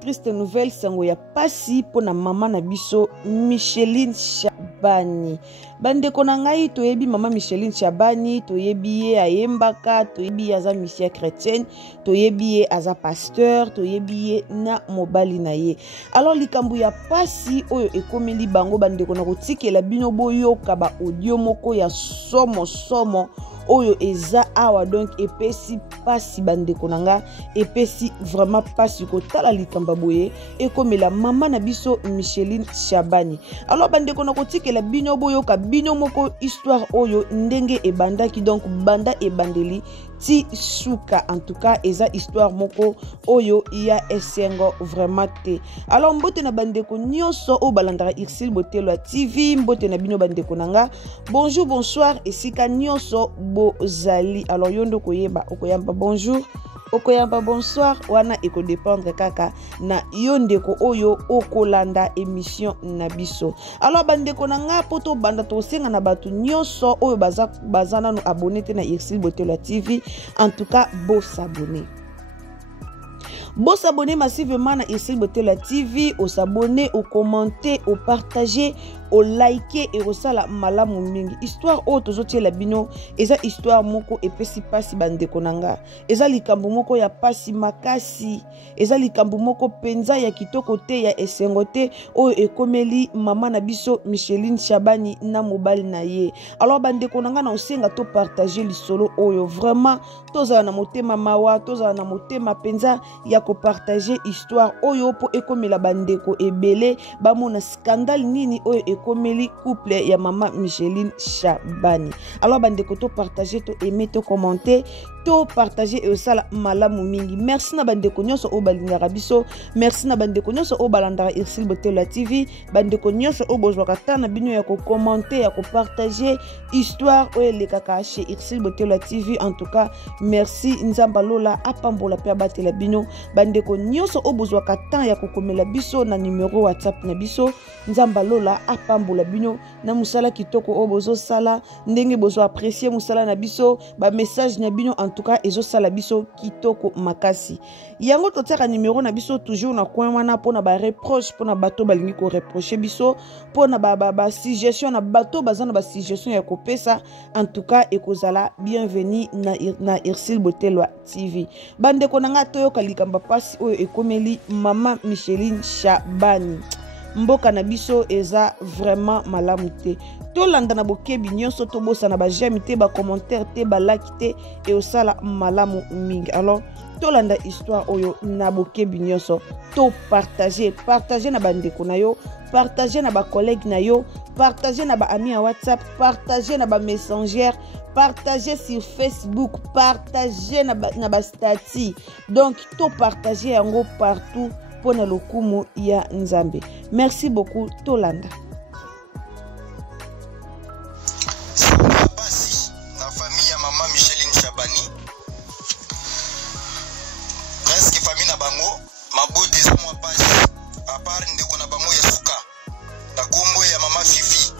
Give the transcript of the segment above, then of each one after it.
Triste nouvelle, sango ya pasi pona mama na biso Micheline Chabani. Bande kona ngai toyebi mama Micheline Chabani, toyebi ye ayembaka, toyebi ye aza mission chrétienne, toyebi ye aza pasteur, toyebi ye na mobali na ye. Alors likambu ya pasi oyo ekomeli bango bande kona kotikela bino boyoka ba audio moko ya somo oyo eza awa donc epesi pasi bande konanga epesi vraiment pasi kotala likamba boye ekomela mama na biso Micheline Chabani. Alors bande kona kotikela bino boyoka bino moko histoire oyo ndenge ebandaki donc banda ebandeli ti suka en tout cas eza histoire moko oyo ya esengo vraiment te. Alors mbote na bande ko nyonso o balandara Irsil Botelwa TV, mbote na bino bande konanga bonjour bonsoir esika nyonso bozali. Alors yondo koyeba okoyamba bonjour okoyamba bonsoir wana eko dépendre kaka na yondeko oyo okolanda émission na biso. Alors bandeko na nga poto banda to senga na batu nyonso oyo bazana no abonné te na Irsil Botelwa TV, en tout cas beau s'abonner. Bon s'abonner massivement à Irsil Botelwa TV, au s'abonner, au commenter, au partager, au liker et au sala malamu mingi. Histoire auto zotie la bino, eza histoire moko epesi pasi bande konanga. Eza likambu moko ya pasi makasi, eza likambu moko penza ya kitoko te ya esengo te oyo ekomeli mama na biso Micheline Chabani na mobali na ye. Alors bande konanga na osenga to partager lisolo oyo vraiment tozala na motema mawa, tozala na motema penza ya ko partager histoire oyo po ekomela bandeko ebele bamona scandale nini oyo ekomeli couple ya mama Micheline Chabani. Alors bandeko to partager, to aimer, to commenter, to partager et osala malamu mingi. Merci na bandeko nyonso o balingara biso, merci na bandeko nyonso o balandara Irsil Botelwa TV, bandeko nyonso o bozwaka tana bino ya ko commenter, ya ko partager histoire oyo le kaka chez Irsil Botelwa TV. En tout cas merci nzamba lola apambola pe abatela bino bandeko nyonso o bozwaka tan ya ko komela biso na numéro WhatsApp na biso nzamba lola apambola bino na musala kitoko o bozo sala ndenge bozo apprécier musala na biso ba message na bino en tout cas ezo sala biso kitoko makasi. Yango totsaka numéro na biso toujours na coin wana pona ba reproche pona bato balingi ko reprocher biso pona ba suggestion na bato bazana ba suggestion ya kopesa. En tout cas ekozala bienvenue na Irsil Botelwa TV. Bande konanga toyoka likamba pasi oyo ekomeli mama Micheline Chabani. Mboka na biso eza vraiment malamu te. To landa na bokebi nyonso to bosa na ba j'aime te ba commentaire te ba like te e osala malamu mingi. Alors to landa histoire oyo na bokebi nyonso to partager na bandeko na yo, partager na ba collègue na yo, partager na ba ami à WhatsApp, partager na ba messenger, partager sur Facebook, partager na ba statut. Donc to partager yango partout pour na lokumu ya Nzambe. Merci beaucoup Tolanda. Basi na famille ya mama Micheline Chabani. Presque famille na bango mabodi za mwa pasi. A part ndeko na bango ya suka. Ta kombo ya mama Fifi.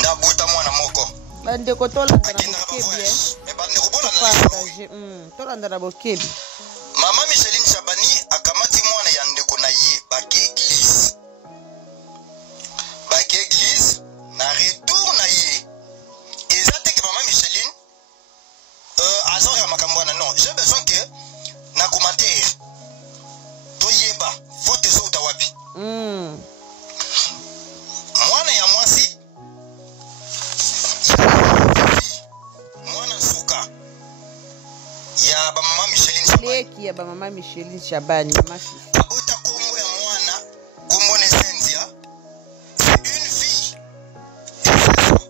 Ndabuta mwana moko. Bandeko Tolanda na bokebi. Me bandeko bona na Tolanda na bokebi. Mama Micheline Chabani akamati mwana ya ndeko na ye bake église. Bake église na retour na ye. Ezate que mama Micheline azor ya makambwana non, j'ai besoin que na commentaire to yeba fote zo utawapi. Mwana ya mwasi mwana suka ya ba mama Micheline Chabani. Leki ya ba mama Micheline Chabani mama Fifi. Uta kombo ya mwana kombo ne Cynthia. C'est une fille.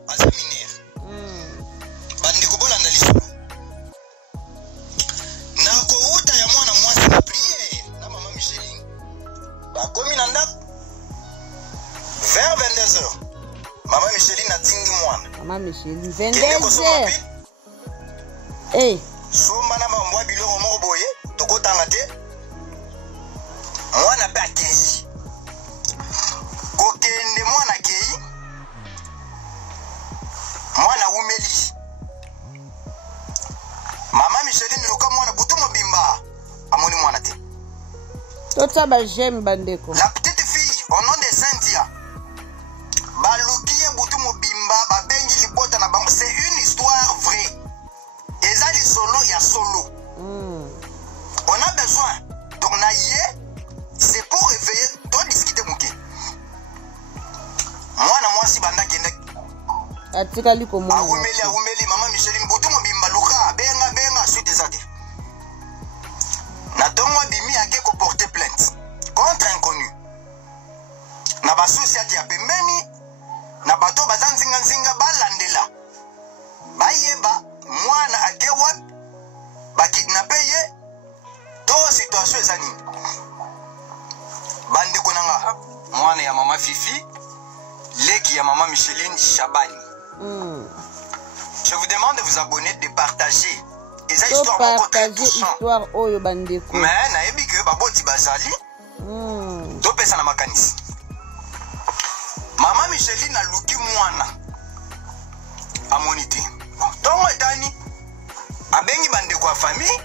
Azaminir. Bandi ko bolanda lisolo. Na ko uta ya mwana mwasi na prière na mama Micheline. Ba komi na ndako. Vers 22h. Mama Micheline atingi mwana. Mama Micheline 22h. Eh. Soma na mbwa biloko moko boye tokotanga te mwana pe akei kokende mwana akei j'aime bandeko. La petite fille, au nom de Cynthia, Baluki Boutou Mobimba, Babengi Libota na bango, c'est une histoire vraie. Et ça, les solo, il y a solo. On a besoin. Donc, c'est pour réveiller, toi discuter mon qui. Moi, si banda kende. Atikali komo. Aumeli, maman Micheline Boutou Mobimba, Luka, benga, suite des athées. Natongo bimi ake ko porter plainte contre inconnu. Na ba société ya pembeni na bato bazanzinga balandela. Bayeba mwana ake wat ba kidnapper ye to situation ezani. Bande konanga mwana ya mama Fifi, leki ya mama Micheline Chabani. Je vous demande de vous abonner, de partager. Et ça histoire histoire oyo bandeko. Mais nayebi que baboti bazali. To pesa na makanisi. Mama Micheline a luki mwana. Amonité. Tongo etani. Abengi bandeko a famille.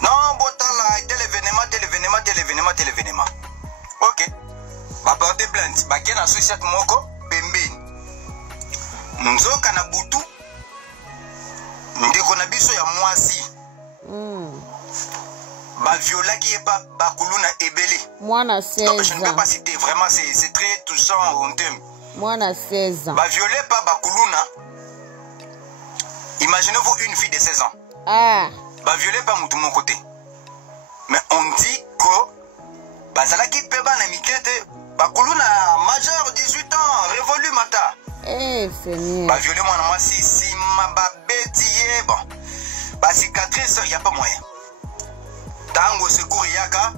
Non, botala tel événement. OK. Ba porter plainte. Ba kena société moko pembeni. Nzoka na butu. Ndeko na biso ya mwasi. Ba viola qui est pas bakuluna ebele. Mwana 16 ans. Je ne peux pas citer, vraiment c'est très touchant en termes. Mwana 16 ans. Ba violé pas bakuluna. Imaginez-vous une fille de 16 ans. Ba violé pas mutu mon côté. Mais on dit que bazala qui peut ba na mikete bakuluna majeur 18 ans révolu mata. Seigneur. Ba violé moi moi si ma babetiye bon. Ba cicatrice y a pas moyen. Tango secours yaka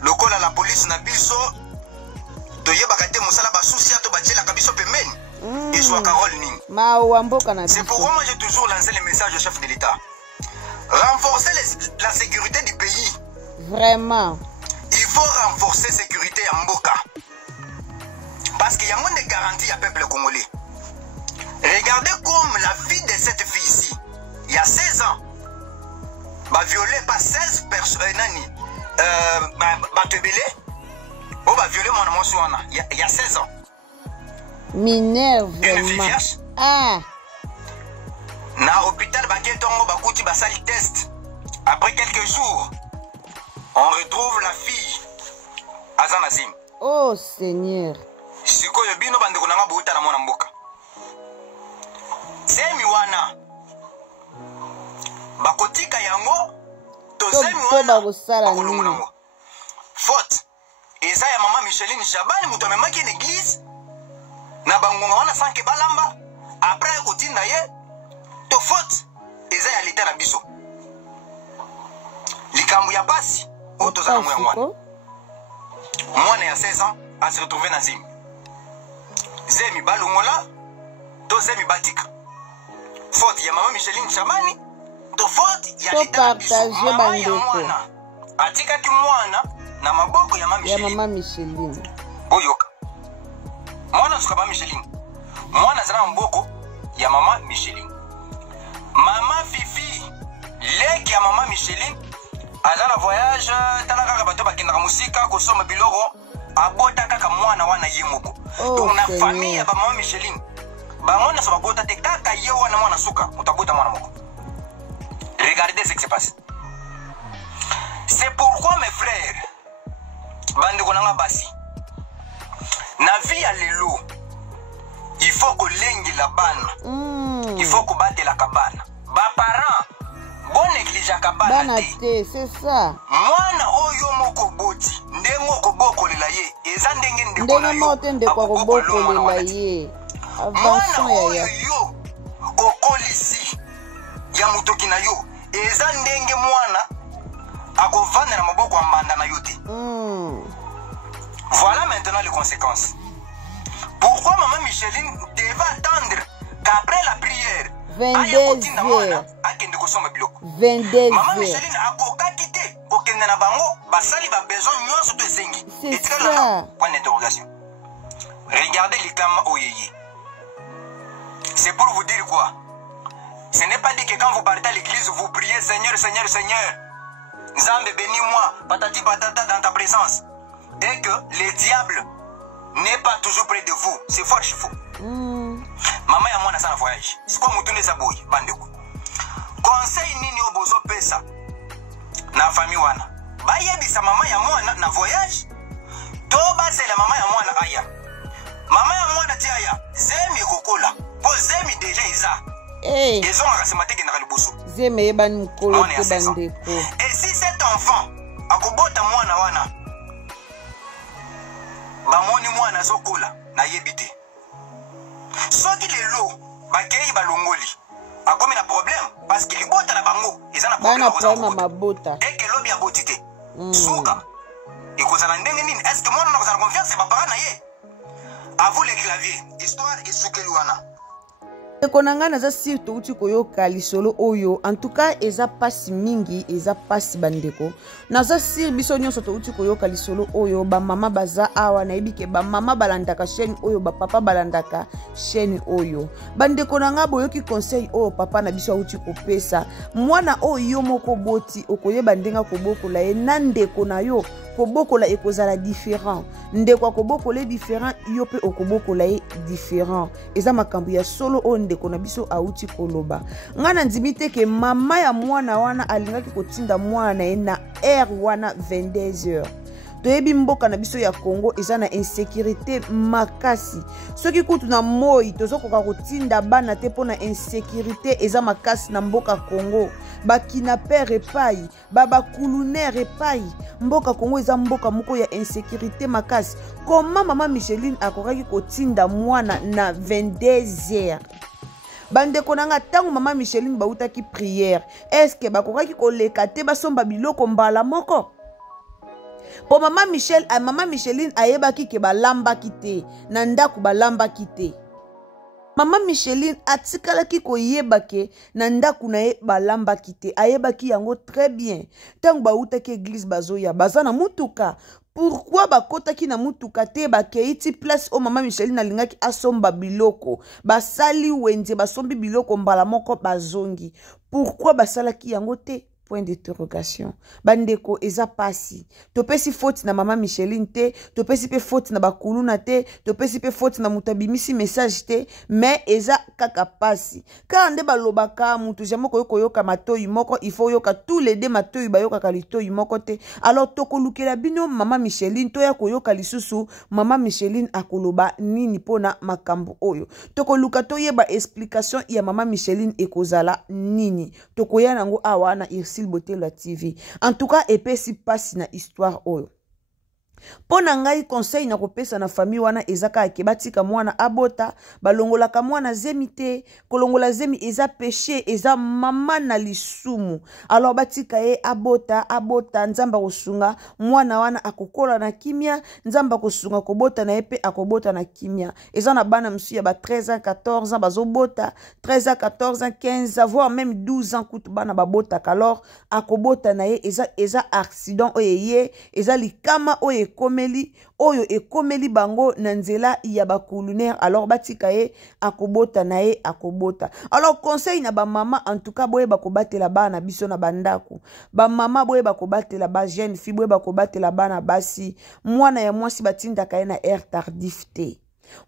lokola la police na biso to yebaka te musala ba souci to batiela kabiso pembeni. Et soit Carole Ning. C'est pourquoi moi j'ai toujours lancé le message au chef de l'État. Renforcer la sécurité du pays. Vraiment. Il faut renforcer la sécurité en Mboka. Parce qu'il y a moins de garanties à peuple congolais. Regardez comme la fille de cette fille ici, il y a 16 ans, va violer par 16 personnes. Va te belé. Oh, va violer mon amour il y a 16 ans. Mineur, vraiment. Une fille vierge. Na hôpital Baketongo Bakuti Basali test. Après quelques jours, on retrouve la fille. Azanazim. Oh Seigneur. Siko yobino bande kunanga buuta na mona mboka. Semi wana. Bakotika yango. Tozemi wana. Bakolungu nango. Faute. Eza ya mama Micheline Chabani mutu amemaki une église. Na bangonga wana sanke balamba. Après kotinda ye. To faute. Eza ya leta na biso. Likambu ya basi. Oto za na mwana mwana. Mwana ya 16 ans a se retrouvé dans Zim. Zemi balungola. To zemi batika. Faute ya mama Micheline Chabani. To faute ya leta na biso. Mama ya mwana. Atika ki mwana na maboko ya mama Micheline. Ya mama Micheline. Boyoka. Mwana suka mama Micheline. Mwana zana mboko ya mama Micheline. Mama Fifi. Leki ya mama Micheline. Azana voyage tala kaka bato bakendaka musika kosoma biloko abota kaka mwana wana ye moko. Donc na famille ya mama Micheline. Bango na so babota te kaka ye wana mwana suka utabota mwana moko. Regardez ce qui se passe. C'est pourquoi mes frères bande konanga basi. Na vie ya lelo. Il faut que lengi la bana. Il faut que bate la kabana. Ba parents bon néglige kabana te, c'est ça. Mwana oyo moko boti ndengo koboko lela ye eza ndenge ndeko na yo. Ndenge mote ndeko koboko lela ye. Mwana oyo yo okolisi ya mutoki na yo eza ndenge mwana akovanda na maboko ya mbanda na yo te. Voilà maintenant les conséquences. Pourquoi maman Micheline devait attendre qu'après la prière 22 heures. Maman Micheline a quitté okende na bango basali ba besoin nyonso to esengi. C'est ça. Point d'interrogation. Regardez les camas oyeye. C'est pour vous dire quoi? Ce n'est pas dit que quand vous partez à l'église vous priez Seigneur, Seigneur, Seigneur. Nzambe bénis-moi, patati patata dans ta présence. Et que le diable n'est pas toujours près de vous. C'est fort, c'est faux. Maman ya mwana sana voyage. C'est quoi moutoune za boy, bandeko. Conseil nini obozo pesa na famille wana. Ba yebisa mama ya mwana na voyage. To basela mama ya mwana aya. Mama ya mwana ti aya. Zemi kokola. Po zemi déjà iza. Ils ont rassemblement qui n'a pas le bousou. Zemi eban mukolo ko bandeko. Et si cet enfant akobota mwana wana bamoni mwana zokola na yebite. Soki lelo bakei balongoli akomi na problème parce qu'il bota na bango ils ont un problème mabota et que lobi abotité suka ikozana ndenge nini est-ce que mwana na kozana confiance ba parents na ye à vous les claviers histoire esukeli wana ekonanga naza surtout uti koyoka lisolo oyo en tout cas eza pasi mingi eza pasi bandeko naza sir biso nyonso to uti koyoka lisolo oyo ba mama baza awa na ebike ba mama balandaka chaîne oyo ba papa balandaka chaîne oyo bandeko nanga boyoki conseil oyo papa na biso uti kopesa mwana oyo moko boti okoyeba ndenga kobokola ye na ndeko na yo kobokola ekozala différent ndeko akobokola différent yo pe okobokola ye différent eza makambo ya solo o ndeko na biso auti koloba ngana ndimi te ke mama ya mwana wana alingaki kotinda mwana ye na air wana 22h toyebi mboka na biso ya Congo eza na insécurité makasi soki kutu na moi tozokoka kotinda bana te pona insécurité eza makasi na mboka Congo bakinaper epai babakuluner epai mboka Congo eza mboka moko ya insécurité makasi koma mama Micheline akokaki kotinda mwana na 22h bandeko nanga tango mama Micheline bautaki prière est-ce que bakokaki koleka te basomba biloko mbala moko po mama Micheline ayebaki ke balambaki te na ndako balambaki te mama Micheline atikalaki koyeba ke na ndako na ye balambaki te ayebaki yango très bien tango bautaki église bazoya baza na mutuka pourquoi bakotaki na mutuka te bakeiti place o mama Micheline alingaki asomba biloko basali wenze basombi biloko mbala moko bazongi pourquoi basalaki yango te point d'interrogation bandeko eza pasi topesi faute na mama Micheline te topesi pe faute na bakuluna te topesi pe faute na mutabimisi message te mais eza kaka pasi ka nde balobaka mutu jamais koyoka matoyi moko il faut yoka tous les deux matoyi bayoka kalitoyi moko te alors tokolukela bino mama Micheline toya koyoka lisusu mama Micheline akoloba nini pona makambo oyo tokoluka toyeba explication ya mama Micheline ekozala nini tokoya nango awa na Botelo TV. En tout cas, epesi pasi na histoire oyo. Pona ngai conseil na kopesa na famille wana ezaka akebatika mwana abota balongola ka mwana zemi te kolongola zemi eza péché eza mama na lisumu alors batika ye abota nzamba kosunga mwana wana akokola na kimia nzamba kosunga kobota na epe akobota na kimia eza na bana msu ya ba 13 ans 14 ans bazobota 13 ans 14 ans 15 ans voire même 12 ans kutu bana babota alors akobota na ye eza accident oyeye eza likama oye ekomeli bango na nzela ya bakuluner alors batika ye akobota na ye akobota alors conseil na ba mama en tout cas boye bakobatela bana biso na bandako ba mama boye bakobatela ba jeune fille boye bakobatela bana basi mwana ya mwasi batindaka ye na air tardif te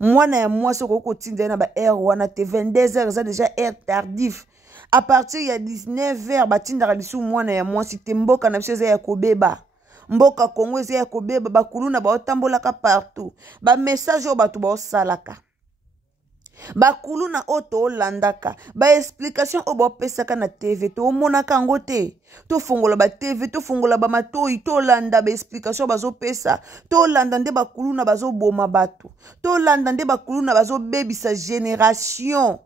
mwana ya mwasi kokotinda na ba air wana te 22h za déjà air tardif à partir ya 19h batindaka biso mwana ya mwasi te mboka na biso za ya kobeba mboka Congo eza ya kobeba bakuluna baotambolaka partout ba message o batu baosalaka bakuluna o toolandaka ba explication o baopesaka na TV toomonaka yango te tofongola ba TV tofongola ba matoyi tolanda ba explication bazopesa tolanda nde bakuluna bazoboma batu tolanda nde bakuluna bazobebisa génération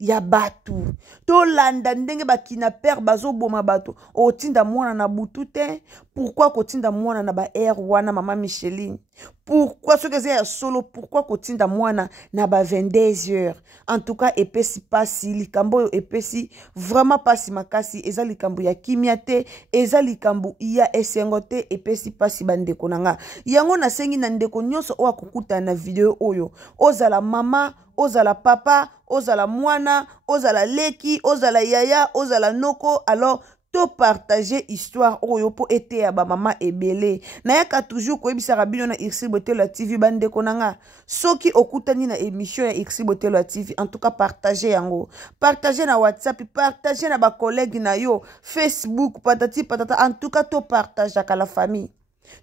ya batu tolanda ndenge bakinaper bazoboma batu otinda mwana na butu te pourquoi kotinda mwana na ba air wana mama Micheline pourquoi ce que c'est solo pourquoi kotinda mwana na ba 22h en tout cas epesi pasi likambo epesi vraiment pasi makasi eza likambo ya kimia te eza likambo ya esengo te epesi pasi bandeko nanga yango nasengi na ndeko nyonso o akokuta na video oyo ozala mama ozala papa ozala mwana ozala leki ozala yaya ozala noko alors to partager histoire oyo po ete ya ba mama ebele na yaka toujours ko ebisa rabino na Irsi Botelo TV bande konanga soki okutani na émission ya Irsi Botelo TV en tout cas partager yango partager na WhatsApp partager na ba collègue na yo Facebook patati patata en tout cas to partage à la famille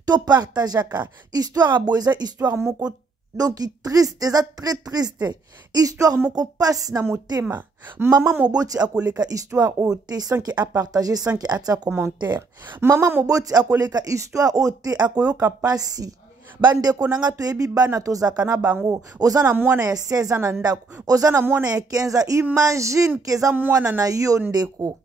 to partage à histoire a boeza histoire moko donc triste eza très triste histoire moko passe na motema maman moboti akoleka histoire ote sans que a partager sans que ata commentaire maman moboti akoleka histoire ote akoyoka pasi bandeko nanga toyebi bana tozaka na bango oza na mwana ya 16 ans na ndako oza na mwana ya 15 ans imagine keza mwana na yo ndeko.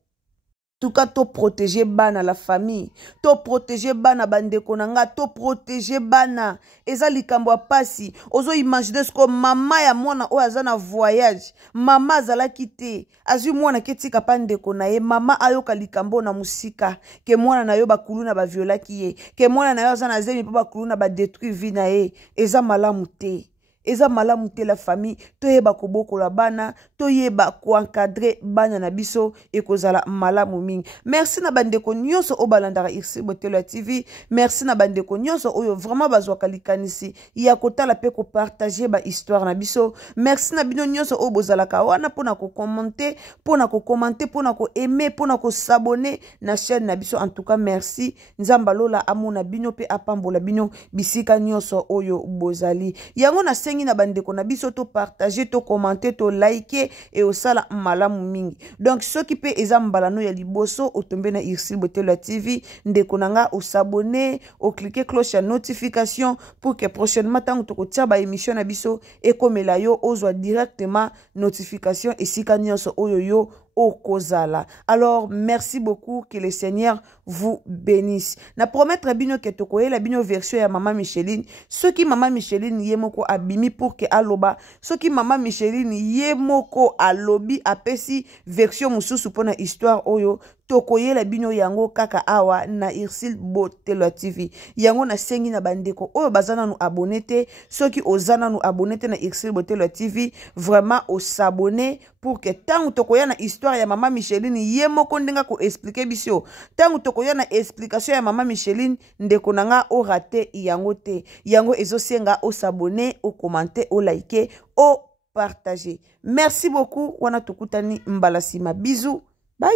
En tout cas, to protéger bana la famille, to protéger bana bandeko nanga, to protéger bana. Eza likambo pasi. Ozo imaginer ce que mama ya mwana o azana voyage, mama azala kite, azu mwana ketika pandeko na ye, mama ayoka likambo na musika, ke mwana na yo bakuluna ba viola kiye, ke mwana na yo azana zemi pa bakuluna ba détruire vie na ye, eza malamu te. Eza malamu te la famille toyeba koboko la bana toyeba ko encadrer bana na biso ekozala malamu mingi. Merci na bandeko nyonso o balandaka Irsi Botelo TV. Merci na bandeko nyonso oyo vraiment bazwaka likanisi ya kotala pe ko partager ba histoire na biso. Merci na bino nyonso o bozalaka wana pona ko commenter, pona ko aimer, pona ko s'abonner na chaîne na biso. En tout cas merci. Nzamba lola amona bino pe apambola bino bisika nyonso oyo bozali. Yango na na bandeko na biso to partager to commenter to liker et osala malamu mingi. Donc ceux qui peut eza mbalano ya liboso otombe na Irsi Botelo TV ndeko nanga o s'abonner o cliquer cloche ya notification pour que prochainement tango to kotia ba émission na biso e komela yo ozwa directement notification esika nyonso oyo yo Okozala. Alors, merci beaucoup, que le Seigneur vous bénisse. Na promettre bino que tokoye la bino version ya Maman Micheline. Ce qui Maman Micheline yemoko abimi pour que aloba. Ce qui Maman Micheline yemoko alobi apesi version mususu pona histoire oyo. Tokoye la bino yango kaka awa na Irsi Botelo TV. Yango na sengi na bandeko oyo bazana nu abonnete. Ceux qui ozana nu abonnete na Irsi Botelo TV. Vraiment au s'abonner pour que tant tokoya na histoire ya Maman Micheline yemoko ndenga ko expliquer bisio. Tant tokoya na explication ya Maman Micheline ndeko nanga o raté yango te. Yango ezosenga au s'abonner, au commenter, au liker, au partager. Merci beaucoup. Wana tukutani mbalasima. Bisous. Bye.